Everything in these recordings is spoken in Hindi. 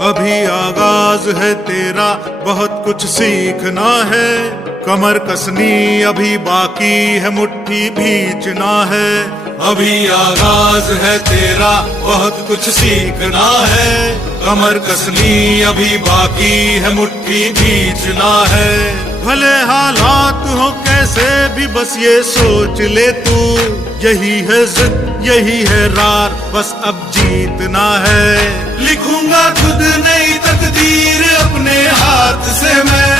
अभी आगाज है तेरा, बहुत कुछ सीखना है। कमर कसनी अभी बाकी है, मुट्ठी भींचना है। अभी आगाज है तेरा, बहुत कुछ सीखना है। कमर कसनी अभी बाकी है, मुट्ठी भींचना है। भले हालात हो कैसे भी, बस ये सोच ले तू, यही है जिद यही है रार, बस अब जीतना है। लिखूंगा खुद नई तकदीर अपने हाथ से मैं,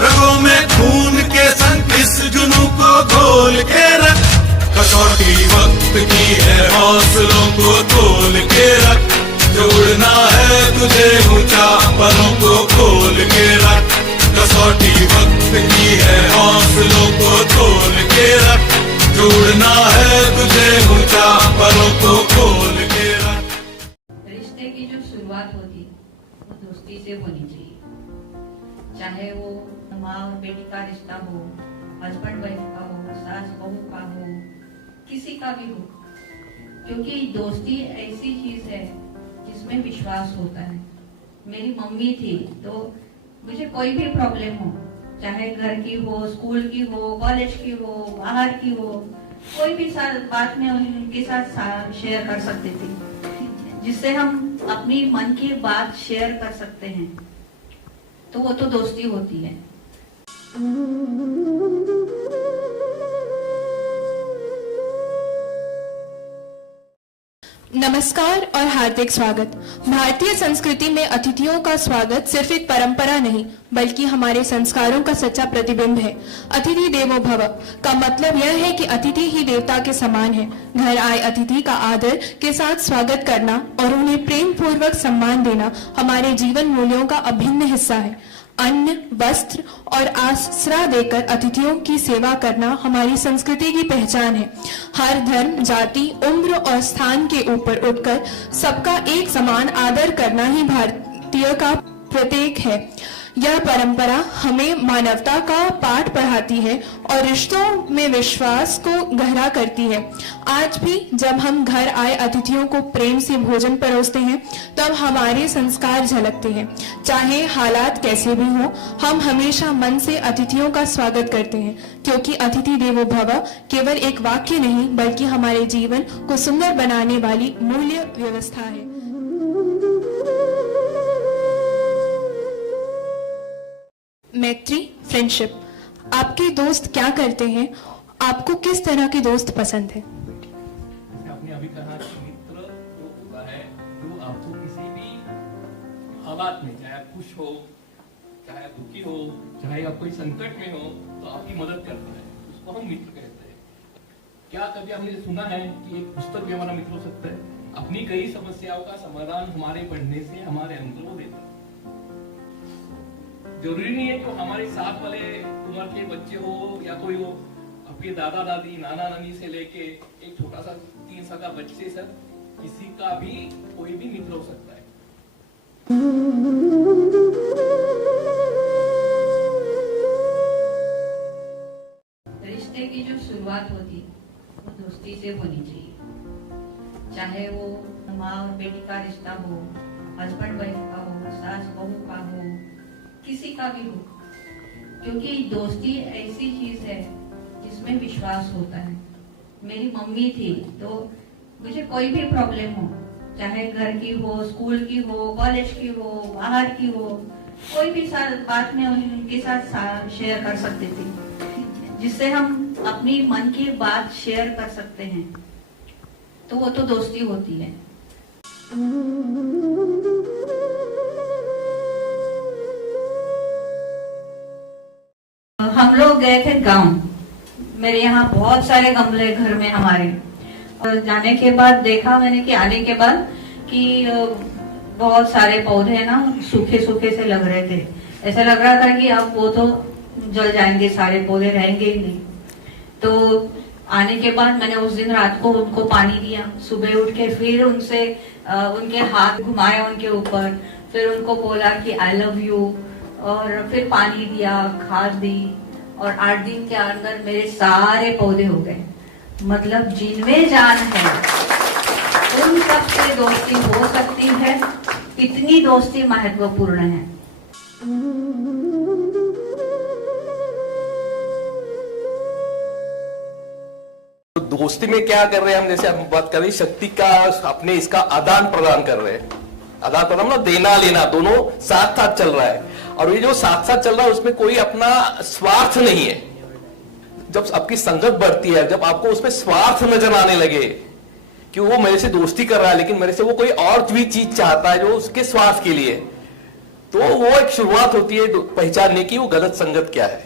रगों में खून के संग इस जुनून को घोल के रख। कसौटी वक्त की है, हौसलों को तोल के रख। जोड़ना है तुझे ऊंचा, पलों को खोल के रख। कसौटी वक्त की है, हौसलों को तोल के रख। जोड़ना है तुझे ऊंचा, पलों को खोल के रख। रिश्ते की जो शुरुआत होती वो दोस्ती से होनी चाहिए, चाहे वो माँ और बेटी का रिश्ता हो, हस्बैंड वाइफ का हो, सास बहू का हो, किसी का भी हो, क्योंकि दोस्ती ऐसी चीज है जिसमें विश्वास होता है। मेरी मम्मी थी तो मुझे कोई भी प्रॉब्लम हो, चाहे घर की हो, स्कूल की हो, कॉलेज की हो, बाहर की हो, कोई भी बात में उनके साथ शेयर कर सकते थे, जिससे हम अपनी मन की बात शेयर कर सकते हैं, तो वो तो दोस्ती होती है। नमस्कार और हार्दिक स्वागत। भारतीय संस्कृति में अतिथियों का स्वागत सिर्फ एक परंपरा नहीं, बल्कि हमारे संस्कारों का सच्चा प्रतिबिंब है। अतिथि देवो भव का मतलब यह है कि अतिथि ही देवता के समान है। घर आए अतिथि का आदर के साथ स्वागत करना और उन्हें प्रेम पूर्वक सम्मान देना हमारे जीवन मूल्यों का अभिन्न हिस्सा है। अन्न, वस्त्र और आश्रय देकर अतिथियों की सेवा करना हमारी संस्कृति की पहचान है। हर धर्म, जाति, उम्र और स्थान के ऊपर उठकर सबका एक समान आदर करना ही भारतीय का प्रतीक है। यह परंपरा हमें मानवता का पाठ पढ़ाती है और रिश्तों में विश्वास को गहरा करती है। आज भी जब हम घर आए अतिथियों को प्रेम से भोजन परोसते हैं, तब हमारे संस्कार झलकते हैं। चाहे हालात कैसे भी हों, हम हमेशा मन से अतिथियों का स्वागत करते हैं, क्योंकि अतिथि देवो भव केवल एक वाक्य नहीं, बल्कि हमारे जीवन को सुंदर बनाने वाली मूल्य व्यवस्था है। मैत्री, फ्रेंडशिप। आपके दोस्त क्या करते हैं? आपको किस तरह के दोस्त पसंद है? आपने अभी कहा कि मित्र जो होता है, जो आपको किसी भी हालात में, चाहे आप खुश हो, चाहे आप दुखी हो, चाहे आप कोई संकट में हो, तो आपकी मदद करता है, उसको हम मित्र कहते हैं। क्या कभी हमने सुना है कि एक पुस्तक भी हमारा मित्र हो सकता है? अपनी कई समस्याओं का समाधान हमारे पढ़ने से हमारे अंदर वो देता है। जरूरी नहीं है कि हमारे साथ वाले उम्र के बच्चे हो या कोई हो, आपके दादा दादी, नाना नानी से लेके एक छोटा सा 3 साल का बच्चे सब, किसी का भी कोई भी मित्र हो सकता है। रिश्ते की जो शुरुआत होती वो दोस्ती से होनी चाहिए, चाहे वो माँ और बेटी का रिश्ता हो, हस्बैंड वाइफ का हो, सास बहू का हो, किसी का भी हो, क्योंकि दोस्ती ऐसी चीज है जिसमें विश्वास होता है। मेरी मम्मी थी तो मुझे कोई भी प्रॉब्लम हो, चाहे घर की हो, स्कूल की हो, कॉलेज की हो, बाहर की हो, कोई भी बात में उनके साथ शेयर कर सकते थे, जिससे हम अपनी मन की बात शेयर कर सकते हैं, तो वो तो दोस्ती होती है। हम लोग गए थे गांव। मेरे यहाँ बहुत सारे गमले घर में हमारे, और जाने के बाद देखा मैंने कि आने के बाद कि बहुत सारे पौधे ना सूखे सूखे से लग रहे थे। ऐसा लग रहा था कि अब वो तो जल जाएंगे, सारे पौधे रहेंगे ही नहीं। तो आने के बाद मैंने उस दिन रात को उनको पानी दिया। सुबह उठ के फिर उनसे उनके हाथ घुमाए उनके ऊपर, फिर उनको बोला कि आई लव यू, और फिर पानी दिया, खाद दी, और 8 दिन के अंदर मेरे सारे पौधे हो गए। मतलब जिनमें जान है उन सब से दोस्ती हो सकती है। कितनी दोस्ती महत्वपूर्ण है। तो दोस्ती में क्या कर रहे हैं हम, जैसे हम बात कर रहे हैं शक्ति का, अपने इसका आदान प्रदान कर रहे हैं। आदान प्रदान ना, देना लेना दोनों साथ साथ चल रहा है। और ये जो साथ साथ चल रहा है उसमें कोई अपना स्वार्थ नहीं है। जब आपकी संगत बढ़ती है, जब आपको उसमें स्वार्थ नजर आने लगे कि वो मेरे से दोस्ती कर रहा है लेकिन मेरे से वो कोई और भी चीज चाहता है जो उसके स्वार्थ के लिए, तो वो एक शुरुआत होती है पहचानने की वो गलत संगत क्या है।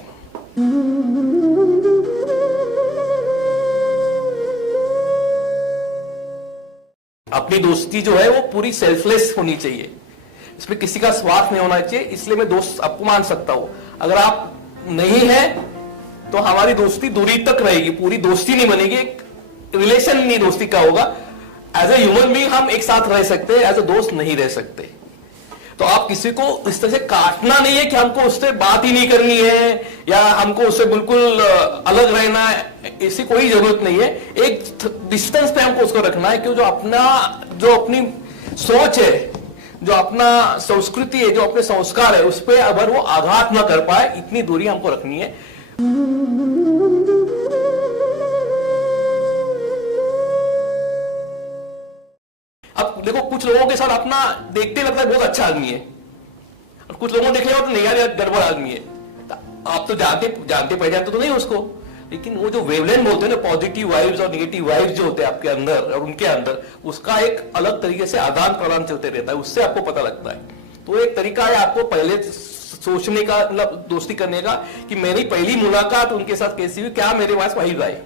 अपनी दोस्ती जो है वो पूरी सेल्फलेस होनी चाहिए, इसमें किसी का स्वार्थ नहीं होना चाहिए। इसलिए मैं दोस्त आपको मान सकता हूं। अगर आप नहीं है तो हमारी दोस्ती दूरी तक रहेगी, पूरी दोस्ती नहीं बनेगी, एक रिलेशन नहीं दोस्ती का होगा। एज ए ह्यूमन बीइंग हम एक साथ रह सकते हैं, एज ए दोस्त नहीं रह सकते। तो आप किसी को इस तरह से काटना नहीं है कि हमको उससे बात ही नहीं करनी है या हमको उससे बिल्कुल अलग रहना है, ऐसी कोई जरूरत नहीं है। एक डिस्टेंस पे हमको उसको रखना है कि जो अपनी सोच है, जो अपना संस्कृति है, जो अपने संस्कार है, उस पर अगर वो आघात ना कर पाए, इतनी दूरी हमको रखनी है। अब देखो, कुछ लोगों के साथ अपना देखते लगता है बहुत अच्छा आदमी है, और कुछ लोगों को देख लिया तो नहीं यार गड़बड़ आदमी है। आप तो जानते पहचानते तो नहीं उसको, लेकिन वो जो वेवलेंथ बोलते हैं ना, पॉजिटिव वाइब्स और नेगेटिव वाइब्स जो होते हैं आपके अंदर और उनके अंदर, उसका एक अलग तरीके से आदान प्रदान चलते रहता है, उससे आपको पता लगता है। तो एक तरीका है आपको पहले सोचने का, मतलब दोस्ती करने का, कि मेरी पहली मुलाकात उनके साथ कैसी हुई, क्या मेरे पास वाइब आए।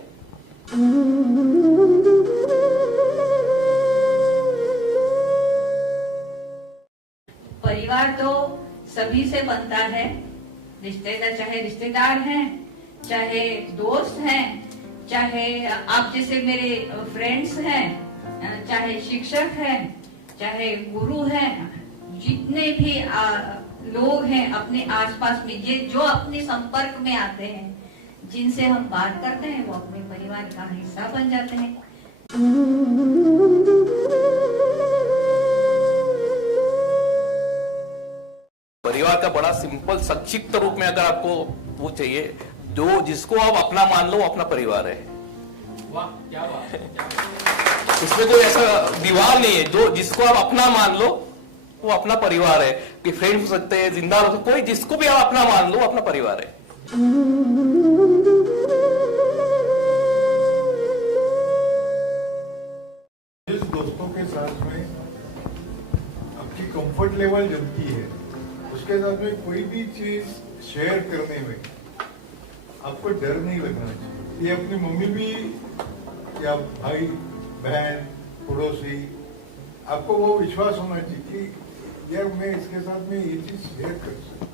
परिवार तो सभी से बनता है, रिश्तेदार, चाहे रिश्तेदार हैं, चाहे दोस्त हैं, चाहे आप जैसे मेरे फ्रेंड्स हैं, चाहे शिक्षक हैं, चाहे गुरु हैं, जितने भी लोग हैं अपने आसपास में, ये जो अपने संपर्क में आते हैं, जिनसे हम बात करते हैं, वो अपने परिवार का हिस्सा बन जाते हैं। परिवार का बड़ा सिंपल संक्षिप्त रूप में अगर आपको वो चाहिए, जो जिसको आप अपना मान लो वो अपना परिवार है। वाह, क्या बात है। इसमें कोई ऐसा दीवार नहीं है, जो जिसको आप अपना मान लो वो अपना परिवार है। कि फ्रेंड हो सकते हैं, जिंदा हो सकते, कोई जिसको भी आप अपना मान लो अपना परिवार है। जिस दोस्तों के साथ में आपकी कंफर्ट लेवल जमती है, उसके साथ में कोई भी चीज शेयर करने में आपको डर नहीं लगना चाहिए। ये अपनी मम्मी भी या भाई बहन पड़ोसी, आपको वो विश्वास होना चाहिए कि यार मैं इसके साथ में ये चीज शेयर कर सकता हूँ।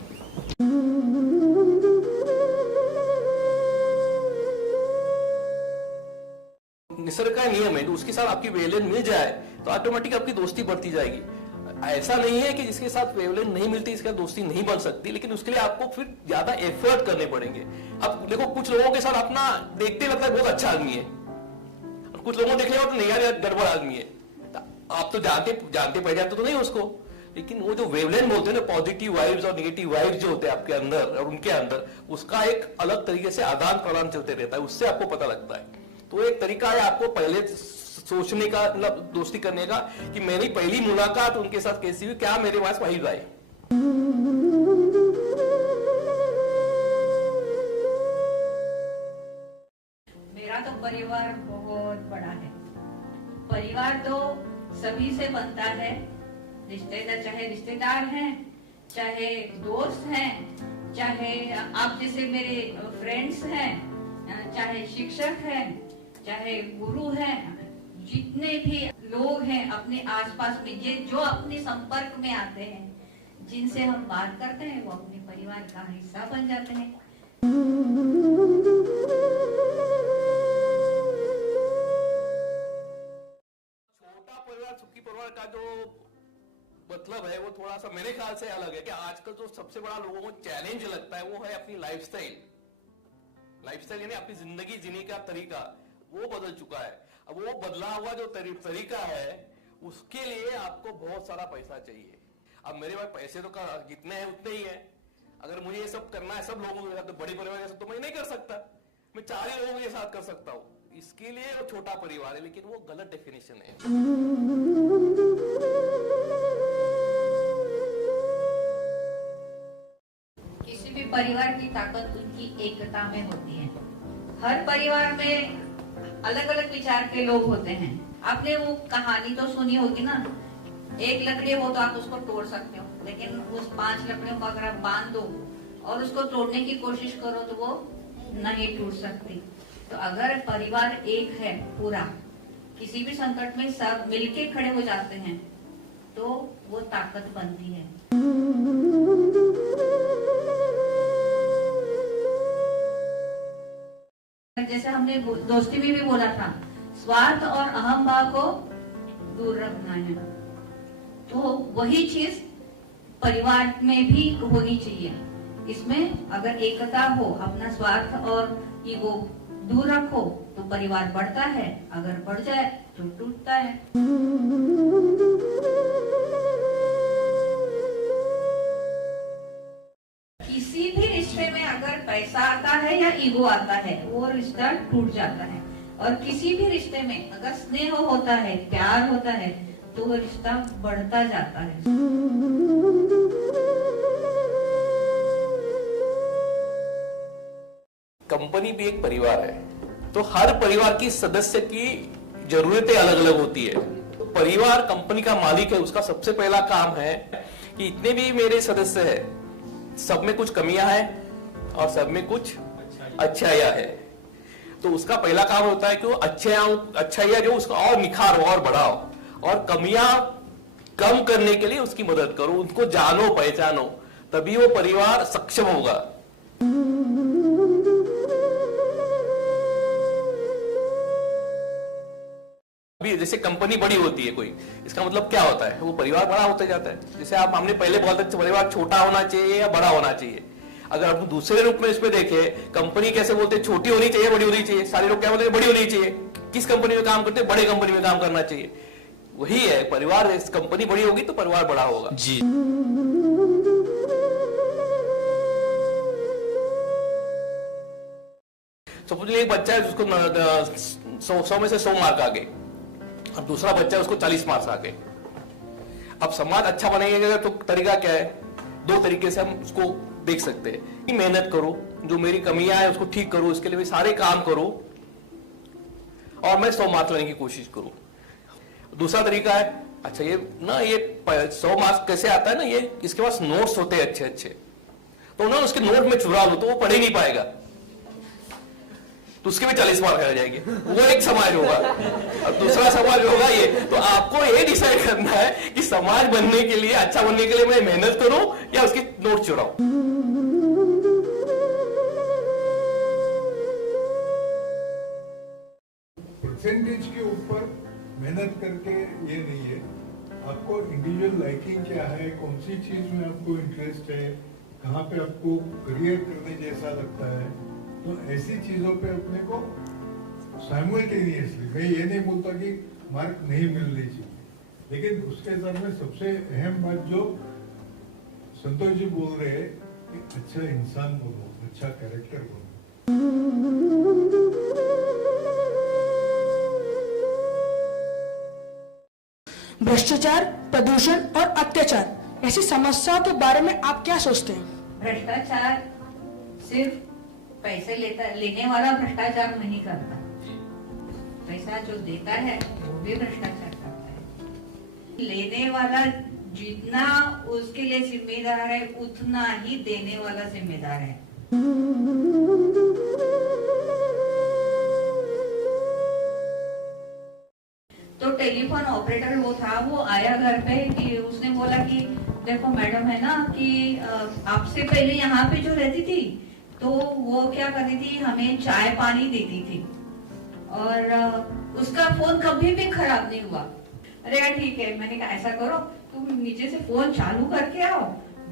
निसर्ग का नियम है, तो उसके साथ आपकी वेवलेंथ मिल जाए तो ऑटोमेटिक आपकी दोस्ती बढ़ती जाएगी। ऐसा नहीं है कि जिसके साथ वेवलेंथ नहीं मिलती इसके साथ दोस्ती नहीं बन सकती, लेकिन उसके लिए आपको फिर ज्यादा एफर्ट करने पड़ेंगे। अब देखो, कुछ लोगों के साथ अपना देखते लगता है बहुत अच्छा आदमी है, और कुछ लोगों को देख लिया तो नहीं यार गड़बड़ आदमी है। आप तो जानते पहचानते तो नहीं उसको, लेकिन वो जो वेवलेंथ बोलते हैं ना, पॉजिटिव वाइब्स और नेगेटिव वाइब्स जो होते हैं आपके अंदर और उनके अंदर, उसका एक अलग तरीके से आदान प्रदान चलते रहता है, उससे आपको पता लगता है। तो एक तरीका है आपको पहले सोचने का, मतलब दोस्ती करने का, कि मेरी पहली मुलाकात उनके साथ कैसी हुई, क्या मेरे पास वाइब आए। मेरा तो परिवार बहुत बड़ा है। परिवार तो सभी से बनता है, रिश्तेदार, चाहे रिश्तेदार हैं, चाहे दोस्त हैं, चाहे आप जैसे मेरे फ्रेंड्स हैं, चाहे शिक्षक हैं, चाहे गुरु हैं, जितने भी लोग हैं अपने आसपास में, ये जो अपने संपर्क में आते हैं, जिनसे हम बात करते हैं, वो अपने परिवार का हिस्सा बन जाते हैं। छोटा परिवार सुखी परिवार का जो मतलब है वो थोड़ा सा मेरे ख्याल से अलग है। कि आजकल जो सबसे बड़ा लोगों को चैलेंज लगता है वो है अपनी लाइफस्टाइल यानी अपनी जिंदगी जीने का तरीका, वो बदल चुका है। अब वो बदला हुआ जो तरीका है, उसके लिए आपको बहुत सारा पैसा चाहिए। अब मेरे पास पैसे तो जितने हैं उतने ही हैं। अगर मुझे ये सब करना है सब लोगों के साथ, तो बड़े परिवार के साथ तो मैं नहीं कर सकता, मैं 4 ही लोगों के साथ कर सकता हूँ। इसके लिए वो छोटा परिवार है, लेकिन वो गलत डेफिनेशन है। किसी भी परिवार की ताकत उनकी एकता में होती है। हर परिवार में अलग अलग विचार के लोग होते हैं। आपने वो कहानी तो सुनी होगी ना, एक लकड़ी हो तो आप उसको तोड़ सकते हो, लेकिन उस 5 लकड़ियों को अगर आप बांध दो और उसको तोड़ने की कोशिश करो तो वो नहीं टूट सकती। तो अगर परिवार एक है पूरा, किसी भी संकट में सब मिलके खड़े हो जाते हैं तो वो ताकत बनती है। जैसे हमने दोस्ती में भी बोला था, स्वार्थ और अहम भाव को दूर रखना है, तो वही चीज परिवार में भी होनी चाहिए। इसमें अगर एकता हो, अपना स्वार्थ और ईगो दूर रखो तो परिवार बढ़ता है, अगर बढ़ जाए तो टूटता है। किसी भी रिश्ते में अगर पैसा आता है या ईगो आता है, वो रिश्ता टूट जाता है। और किसी भी रिश्ते में अगर स्नेह होता है, प्यार होता है, तो वो रिश्ता बढ़ता जाता है। कंपनी भी एक परिवार है, तो हर परिवार की सदस्य की जरूरतें अलग अलग होती है। तो परिवार कंपनी का मालिक है, उसका सबसे पहला काम है कि इतने भी मेरे सदस्य हैं, सब में कुछ कमियां हैं और सब में कुछ अच्छाइयां है। तो उसका पहला काम होता है कि वो अच्छाइयां जो उसका और निखारो और बढ़ाओ, और कमियां कम करने के लिए उसकी मदद करो, उनको जानो पहचानो, तभी वो परिवार सक्षम होगा। अभी जैसे कंपनी बड़ी होती है कोई, इसका मतलब क्या होता है, वो परिवार बड़ा होता जाता है। जैसे हमने पहले बोला था परिवार छोटा होना चाहिए या बड़ा होना चाहिए। अगर हम दूसरे रूप में इसमें देखें, कंपनी कैसे बोलते हैं, छोटी होनी चाहिए बड़ी होनी चाहिए। सारे लोग क्या बोलते हैं, बड़ी होनी चाहिए। किस कंपनी में काम करते हैं, बड़े कंपनी में काम करना चाहिए। वही है परिवार, कंपनी बड़ी होगी तो परिवार बड़ा होगा जी। सपोज एक बच्चा है जिसको 100 में से 100 मार्क आ गए, और दूसरा बच्चा है उसको 40 मार्क्स आ गए। अब समाज अच्छा बनेगा तो तरीका क्या है, 2 तरीके से हम उसको देख सकते हैं कि मेहनत करो, जो मेरी कमियां है उसको ठीक करो, इसके लिए भी सारे काम करो, और मैं 100 मार्क्स लेने की कोशिश करूं। दूसरा तरीका है, अच्छा ये 100 मार्क्स कैसे आता है ना, ये इसके पास नोट्स होते हैं अच्छे अच्छे, तो ना उसके नोट में चुरा लो तो वो पढ़ ही नहीं पाएगा, तो उसके भी 40 मार्क आ जाएंगे। वो एक समाज होगा। और दूसरा समाज होगा ये। तो आपको ये डिसाइड करना है कि समाज बनने के लिए, अच्छा बनने के लिए मैं मेहनत करूं या उसकी नोट चुराऊं। परसेंटेज के ऊपर मेहनत करके ये नहीं है, आपको इंडिविजुअल लाइकिंग क्या है, कौन सी चीज में आपको इंटरेस्ट है, कहाँ पे आपको करियर करने जैसा लगता है, तो ऐसी चीजों पे अपने को साइमल्टेनियसली, मैं ये नहीं बोलता कि मार्क नहीं मिलनी चाहिए, लेकिन उसके साथ में सबसे अहम बात जो संतोष जी बोल रहे हैं कि अच्छा इंसान बनो, अच्छा कैरेक्टर बनो। भ्रष्टाचार, प्रदूषण और अत्याचार ऐसी समस्याओं के बारे में आप क्या सोचते हैं? भ्रष्टाचार सिर्फ पैसे लेने वाला भ्रष्टाचार नहीं करता, पैसा जो देता है वो भी भ्रष्टाचार करता है। लेने वाला जितना उसके लिए जिम्मेदार है उतना ही देने वाला जिम्मेदार है। तो टेलीफोन ऑपरेटर वो था, वो आया घर पे कि उसने बोला कि देखो मैडम है ना कि आपसे पहले यहाँ पे जो रहती थी तो वो क्या करती थी, हमें चाय पानी देती थी और उसका फोन कभी भी खराब नहीं हुआ। अरे यार ठीक है, मैंने कहा ऐसा करो तुम नीचे से फोन चालू करके आओ,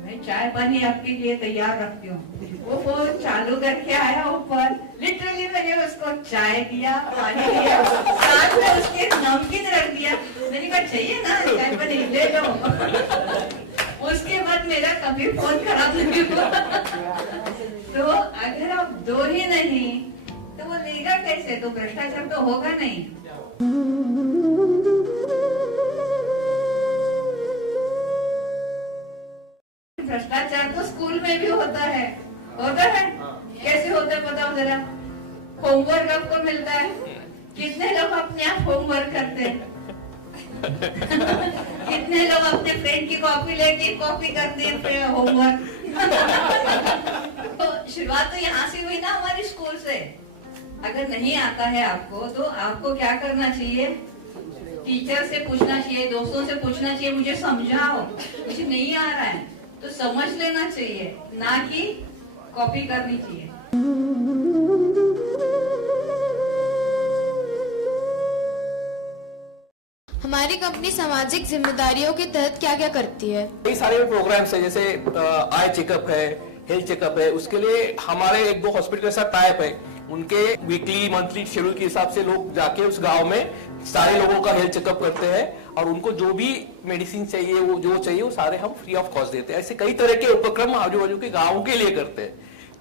मैं चाय पानी आपके लिए तैयार रखती हूँ। वो फोन चालू करके आया ऊपर, लिटरली मैंने उसको चाय दिया, पानी दिया, साथ में उसके नमकीन रख दिया। मैंने कहा चाहिए ना चाय पानी, ले लो। उसके बाद मेरा कभी फोन खराब नहीं हुआ। तो अगर आप दो ही नहीं तो वो लेगा कैसे? तो भ्रष्टाचार तो होगा नहीं। भ्रष्टाचार तो स्कूल में भी होता है कैसे होता है बताओ जरा। होमवर्क आपको मिलता है, कितने लोग अपने आप होमवर्क करते हैं? कितने लोग अपने फ्रेंड की कॉपी लेके कॉपी करते हैं होमवर्क? तो शुरुआत तो यहाँ से हुई ना हमारी स्कूल से। अगर नहीं आता है आपको तो आपको क्या करना चाहिए? टीचर से पूछना चाहिए, दोस्तों से पूछना चाहिए, मुझे समझाओ, मुझे नहीं आ रहा है, तो समझ लेना चाहिए, ना कि कॉपी करनी चाहिए। हमारी कंपनी सामाजिक जिम्मेदारियों के तहत क्या क्या करती है? कई सारे प्रोग्राम्स है, जैसे आई चेकअप है, हेल्थ चेकअप है। उसके लिए हमारे एक दो हॉस्पिटल के साथ टाइप है। उनके वीकली मंथली शेड्यूल के हिसाब से लोग जाके उस गांव में सारे लोगों का हेल्थ चेकअप करते हैं और उनको जो भी मेडिसिन चाहिए वो जो चाहिए वो सारे हम फ्री ऑफ कॉस्ट देते हैं। ऐसे कई तरह के उपक्रम आजू बाजू के गाँव के लिए करते हैं।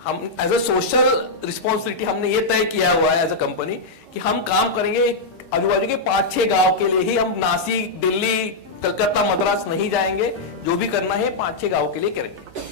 हम एज अ सोशल रिस्पॉन्सिबिलिटी हमने ये तय किया हुआ है एज अ कंपनी कि हम काम करेंगे आजू बाजू के 5-6 गांव के लिए ही। हम नासिक, दिल्ली, कलकत्ता, मद्रास नहीं जाएंगे। जो भी करना है 5-6 गांव के लिए करेंगे।